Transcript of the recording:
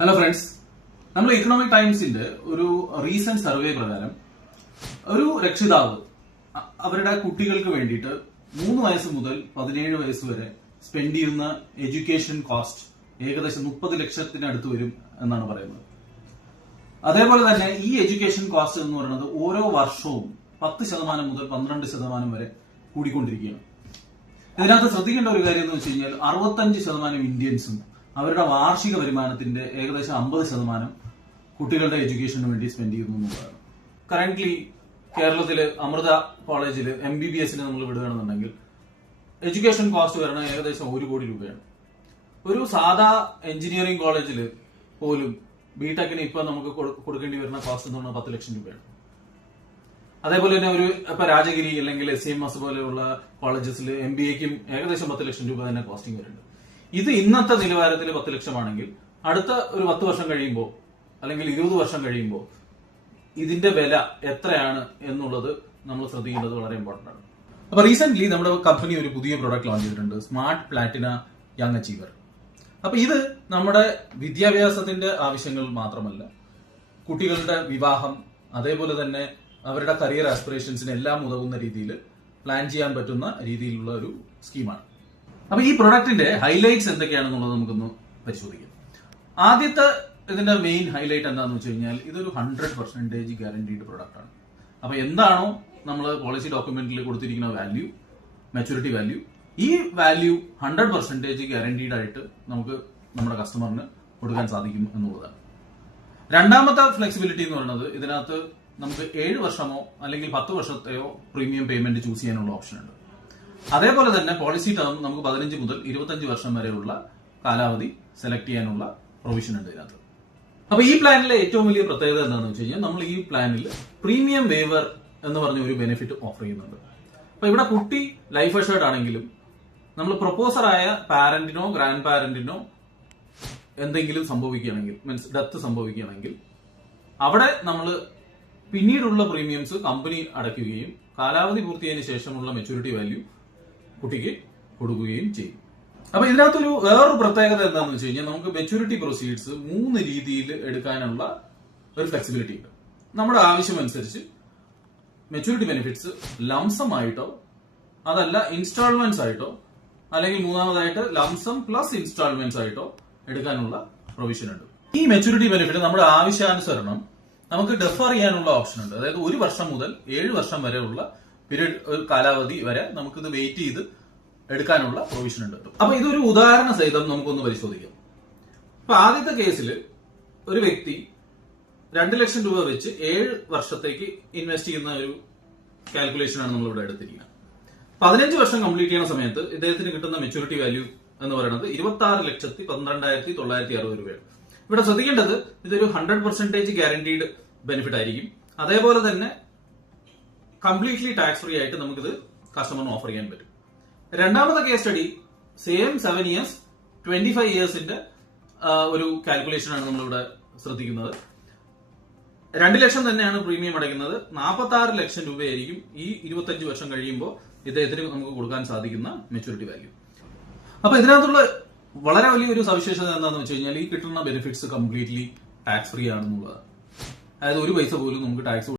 Hello friends, നമ്മൾ economic ടൈംസിന്റെ ഒരു recent survey പ്രകാരം ഒരു രക്ഷിതാവ് അവരുടെ കുട്ടികൾക്ക് വേണ്ടിയിട്ട് 3 വയസ്സ് മുതൽ 17 വയസ്സ് വരെ സ്പെൻഡ് ചെയ്യുന്ന എഡ്യൂക്കേഷൻ കോസ്റ്റ് ഏകദേശം 30 ലക്ഷത്തിനടുത്ത് വരും എന്നാണ് പറയുന്നത്. അതേപോലെ തന്നെ ഈ എഡ്യൂക്കേഷൻ കോസ്റ്റ് എന്ന് പറയുന്നത് ഓരോ വർഷവും 10% മുതൽ 12% വരെ കൂടിക്കൊണ്ടിരിക്കുകയാണ്. ഇതിനകത്ത് ശ്രദ്ധിക്കേണ്ട ഒരു കാര്യം എന്ന് വെച്ച് കഴിഞ്ഞാൽ 65% ഇന്ത്യൻസും അവരുടെ വാർഷിക വരുമാനത്തിന്റെ ഏകദേശം 50% കുട്ടികളുടെ എഡ്യൂക്കേഷന് വേണ്ടി സ്പെൻഡ് ചെയ്യുന്നു എന്നുള്ളതാണ്. കറന്റ്ലി കേരളത്തില് അമൃത കോളേജിൽ MBBS നമ്മൾ വിടുകയാണെന്നുണ്ടെങ്കിൽ എഡ്യൂക്കേഷൻ കോസ്റ്റ് വരണ ഏകദേശം 1 കോടി രൂപയാണ്. ഒരു സാധാ എഞ്ചിനീയറിംഗ് കോളേജിൽ പോലും ബിടെക്കിന് ഇപ്പൊ നമുക്ക് കൊടുക്കേണ്ടി വരുന്ന കോസ്റ്റ് എന്ന് പറഞ്ഞാൽ 10 ലക്ഷം രൂപയാണ്. അതേപോലെ തന്നെ ഇപ്പൊ രാജഗിരി അല്ലെങ്കിൽ SCMS പോലെയുള്ള കോളേജസിൽ MBAക്കും ഏകദേശം 10 ലക്ഷം രൂപ തന്നെ കോസ്റ്റിംഗ് വരുന്നുണ്ട്. ഇത് ഇന്നത്തെ നിലവാരത്തിൽ 10 ലക്ഷമാണെങ്കിൽ അടുത്ത ഒരു 10 വർഷം കഴിയുമ്പോൾ അല്ലെങ്കിൽ 20 വർഷം കഴിയുമ്പോൾ ഇതിന്റെ വില എത്രയാണ് എന്നുള്ളത് നമ്മൾ ശ്രദ്ധിക്കേണ്ടത് വളരെ ഇമ്പോർട്ടന്റ് ആണ്. അപ്പൊ റീസെന്റ് നമ്മുടെ കമ്പനി ഒരു പുതിയ പ്രോഡക്റ്റ് ലോഞ്ച് ചെയ്തിട്ടുണ്ട്, സ്മാർട്ട് പ്ലാറ്റിന യങ് അച്ചീവർ. അപ്പൊ ഇത് നമ്മുടെ വിദ്യാഭ്യാസത്തിന്റെ ആവശ്യങ്ങൾ മാത്രമല്ല, കുട്ടികളുടെ വിവാഹം അതേപോലെ തന്നെ അവരുടെ കരിയർ ആസ്പിറേഷൻസിന് എല്ലാം ഉതകുന്ന രീതിയിൽ പ്ലാൻ ചെയ്യാൻ പറ്റുന്ന രീതിയിലുള്ള ഒരു സ്കീമാണ്. അപ്പൊ ഈ പ്രൊഡക്റ്റിന്റെ ഹൈലൈറ്റ്സ് എന്തൊക്കെയാണെന്നുള്ളത് നമുക്കൊന്ന് പരിശോധിക്കാം. ആദ്യത്തെ ഇതിന്റെ മെയിൻ ഹൈലൈറ്റ് എന്താണെന്ന് വെച്ച് കഴിഞ്ഞാൽ ഇതൊരു 100% ഗ്യാരണ്ടീഡ് പ്രൊഡക്റ്റ് ആണ്. അപ്പൊ എന്താണോ നമ്മൾ പോളിസി ഡോക്യുമെന്റിൽ കൊടുത്തിരിക്കുന്ന വാല്യൂ, മെച്ചൂരിറ്റി വാല്യൂ, ഈ വാല്യൂ 100% ഗ്യാരണ്ടീഡ് ആയിട്ട് നമുക്ക് നമ്മുടെ കസ്റ്റമറിന് കൊടുക്കാൻ സാധിക്കും എന്നുള്ളതാണ്. രണ്ടാമത്തെ ഫ്ലെക്സിബിലിറ്റി എന്ന് പറയുന്നത് ഇതിനകത്ത് നമുക്ക് 7 വർഷമോ അല്ലെങ്കിൽ 10 വർഷത്തെയോ പ്രീമിയം പേയ്മെന്റ് ചൂസ് ചെയ്യാനുള്ള ഓപ്ഷൻ ഉണ്ട്. അതേപോലെ തന്നെ പോളിസി ടേം നമുക്ക് 15 മുതൽ 25 വർഷം വരെയുള്ള കാലാവധി സെലക്ട് ചെയ്യാനുള്ള പ്രൊവിഷൻ ഉണ്ട് ഇതിനകത്ത്. അപ്പൊ ഈ പ്ലാനിലെ ഏറ്റവും വലിയ പ്രത്യേകത എന്താണെന്ന് വെച്ച് കഴിഞ്ഞാൽ നമ്മൾ ഈ പ്ലാനിൽ പ്രീമിയം വേവർ എന്ന് പറഞ്ഞ ഒരു ബെനിഫിറ്റ് ഓഫർ ചെയ്യുന്നുണ്ട്. അപ്പൊ ഇവിടെ കുട്ടി ലൈഫ് അഷേർഡ് ആണെങ്കിലും നമ്മൾ പ്രൊപ്പോസറായ പാരന്റിനോ ഗ്രാൻഡ് പാരന്റിനോ എന്തെങ്കിലും സംഭവിക്കുകയാണെങ്കിൽ, മീൻസ് ഡെത്ത് സംഭവിക്കുകയാണെങ്കിൽ അവിടെ നമ്മൾ പിന്നീടുള്ള പ്രീമിയംസ് കമ്പനി അടയ്ക്കുകയും കാലാവധി പൂർത്തിയായതിനു ശേഷമുള്ള മെച്ചൂരിറ്റി വാല്യൂ കുട്ടിക്ക് കൊടുക്കുകയും ചെയ്യും. അപ്പൊ ഇതിനകത്തൊരു വേറൊരു പ്രത്യേകത എന്താണെന്ന് വെച്ച് കഴിഞ്ഞാൽ നമുക്ക് മെച്ചൂരിറ്റി പ്രൊസീഡ്സ് 3 രീതിയിൽ എടുക്കാനുള്ള ഒരു ഫ്ലെക്സിബിലിറ്റി ഉണ്ട്. നമ്മുടെ ആവശ്യമനുസരിച്ച് മെച്ചൂരിറ്റി ബെനിഫിറ്റ്സ് ലംസം ആയിട്ടോ അതല്ല ഇൻസ്റ്റാൾമെന്റ്സ് ആയിട്ടോ അല്ലെങ്കിൽ മൂന്നാമതായിട്ട് ലംസം പ്ലസ് ഇൻസ്റ്റാൾമെന്റ്സ് ആയിട്ടോ എടുക്കാനുള്ള പ്രൊവിഷൻ ഉണ്ട്. ഈ മെച്ചൂരിറ്റി ബെനിഫിറ്റ് നമ്മുടെ ആവശ്യാനുസരണം നമുക്ക് ഡെഫർ ചെയ്യാനുള്ള ഓപ്ഷൻ ഉണ്ട്. അതായത് 1 വർഷം മുതൽ 7 വർഷം വരെയുള്ള പീരീഡ് കാലാവധി വരെ നമുക്കിത് വെയിറ്റ് ചെയ്ത് എടുക്കാനുള്ള പ്രൊവിഷൻ ഉണ്ട്. അപ്പൊ ഇതൊരു ഉദാഹരണ സഹിതം നമുക്കൊന്ന് പരിശോധിക്കാം. അപ്പൊ ആദ്യത്തെ കേസിൽ ഒരു വ്യക്തി 2 ലക്ഷം രൂപ വെച്ച് 7 വർഷത്തേക്ക് ഇൻവെസ്റ്റ് ചെയ്യുന്ന ഒരു കാൽക്കുലേഷനാണ് നമ്മൾ ഇവിടെ എടുത്തിരിക്കുന്നത്. 15 വർഷം കംപ്ലീറ്റ് ചെയ്യുന്ന സമയത്ത് ഇദ്ദേഹത്തിന് കിട്ടുന്ന മെച്ചൂരിറ്റി വാല്യൂ എന്ന് പറയുന്നത് 26,12,960 രൂപയാണ്. ഇവിടെ ശ്രദ്ധിക്കേണ്ടത് ഇതൊരു 100% ഗ്യാരണ്ടീഡ് ബെനിഫിറ്റ് ആയിരിക്കും. അതേപോലെ തന്നെ കംപ്ലീറ്റ്ലി ടാക്സ് ഫ്രീ ആയിട്ട് നമുക്കിത് കസ്റ്റമറിന് ഓഫർ ചെയ്യാൻ പറ്റും. രണ്ടാമത്തെ കേസ് സ്റ്റഡി സെയിം 7 ഇയേഴ്സ് 25 ഇയേഴ്സിന്റെ ഒരു കാൽക്കുലേഷൻ ആണ് നമ്മളിവിടെ ശ്രദ്ധിക്കുന്നത്. 2 ലക്ഷം തന്നെയാണ് പ്രീമിയം അടയ്ക്കുന്നത്. 46 ലക്ഷം രൂപയായിരിക്കും ഈ 25 വർഷം കഴിയുമ്പോൾ ഇദ്ദേഹത്തിന് നമുക്ക് കൊടുക്കാൻ സാധിക്കുന്ന മെച്ചൂരിറ്റി വാല്യൂ. അപ്പൊ ഇതിനകത്തുള്ള വളരെ വലിയൊരു സവിശേഷത എന്താണെന്ന് വെച്ച് കഴിഞ്ഞാൽ ഈ കിട്ടുന്ന ബെനിഫിറ്റ്സ് കംപ്ലീറ്റ്ലി ടാക്സ് ഫ്രീ ആണെന്നുള്ളത്. അതായത് 1 പൈസ പോലും നമുക്ക് ടാക്സ്